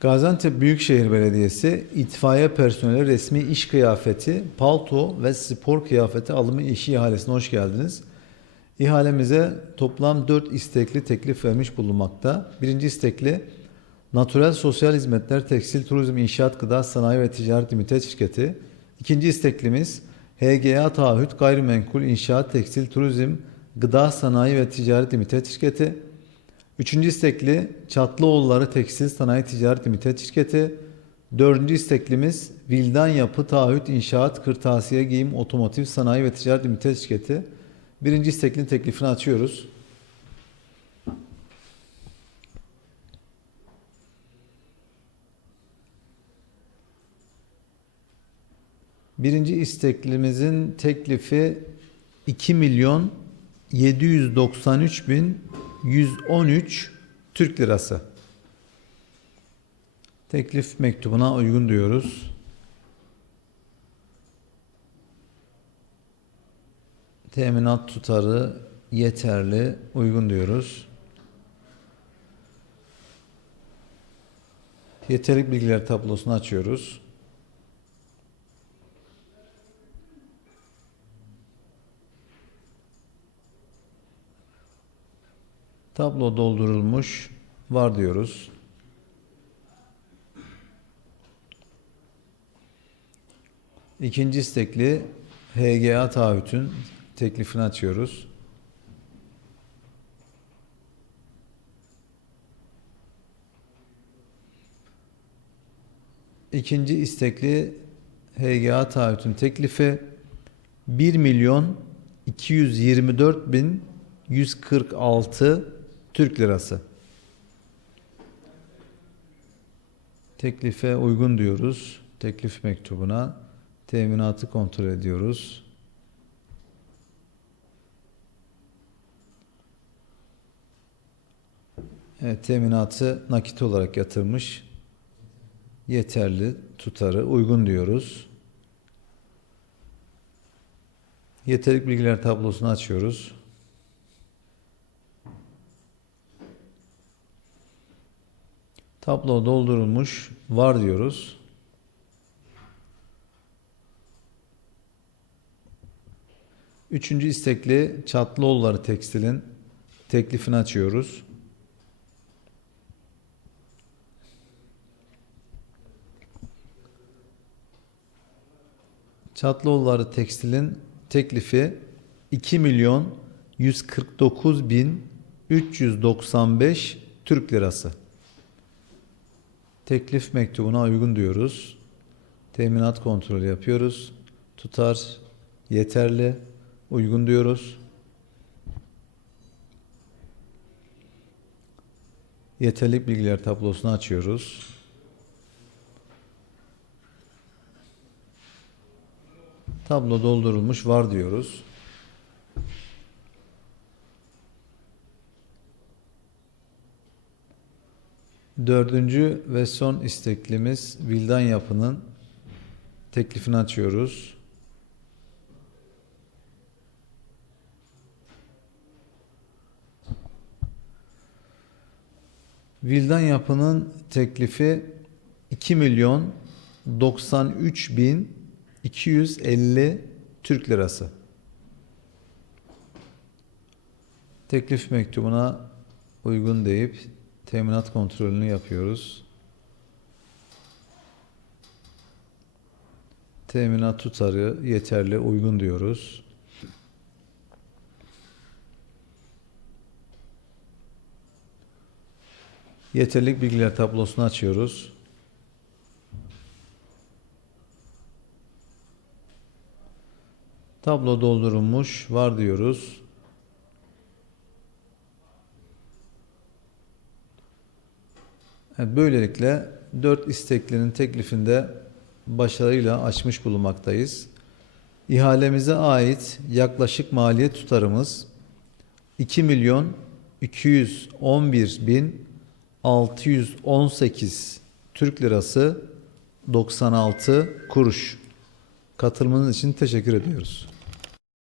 Gaziantep Büyükşehir Belediyesi itfaiye personeli resmi iş kıyafeti, palto ve spor kıyafeti alımı işi ihalesine hoş geldiniz. İhalemize toplam 4 istekli teklif vermiş bulunmakta. Birinci istekli Natürel Sosyal Hizmetler Tekstil Turizm İnşaat Gıda Sanayi ve Ticaret Limited Şirketi. İkinci isteklimiz HGA Taahhüt Gayrimenkul İnşaat Tekstil Turizm Gıda Sanayi ve Ticaret Limited Şirketi. Üçüncü istekli Çatlıoğulları Tekstil Sanayi Ticaret Limited Şirketi. Dördüncü isteklimiz Vildan Yapı Taahhüt İnşaat Kırtasiye Giyim Otomotiv Sanayi ve Ticaret Limited Şirketi. Birinci isteklinin teklifini açıyoruz. Birinci isteklimizin teklifi 2 milyon 793 bin 113 Türk lirası. Teklif mektubuna uygun diyoruz. Teminat tutarı yeterli, uygun diyoruz. Yeterlik bilgiler tablosunu açıyoruz. Tablo doldurulmuş var diyoruz. İkinci istekli HGA taahhütün teklifini açıyoruz. İkinci istekli HGA taahhütün teklifi 1 milyon 224 bin 146 Türk lirası. Teklife uygun diyoruz. Teklif mektubuna teminatı kontrol ediyoruz. Evet, teminatı nakit olarak yatırmış. Yeterli tutarı uygun diyoruz. Yeterlik bilgiler tablosunu açıyoruz. Tablo doldurulmuş var diyoruz. Üçüncü istekli Çatlıoğulları Tekstil'in teklifini açıyoruz. Çatlıoğulları Tekstil'in teklifi 2 milyon 149 bin 395 Türk lirası. Teklif mektubuna uygun diyoruz. Teminat kontrolü yapıyoruz. Tutar yeterli, uygun diyoruz. Yeterlik bilgiler tablosunu açıyoruz. Tablo doldurulmuş var diyoruz. Dördüncü ve son isteklimiz Vildan Yapı'nın teklifini açıyoruz. Vildan Yapı'nın teklifi 2 milyon 93 bin 250 Türk lirası. Teklif mektubuna uygun deyip teminat kontrolünü yapıyoruz. Teminat tutarı yeterli, uygun diyoruz. Yeterlik bilgiler tablosunu açıyoruz. Tablo doldurulmuş var diyoruz. Böylelikle dört isteklinin teklifinde başarıyla açmış bulunmaktayız. İhalemize ait yaklaşık maliyet tutarımız 2 milyon 211 bin 618 Türk lirası 96 kuruş. Katılımınız için teşekkür ediyoruz.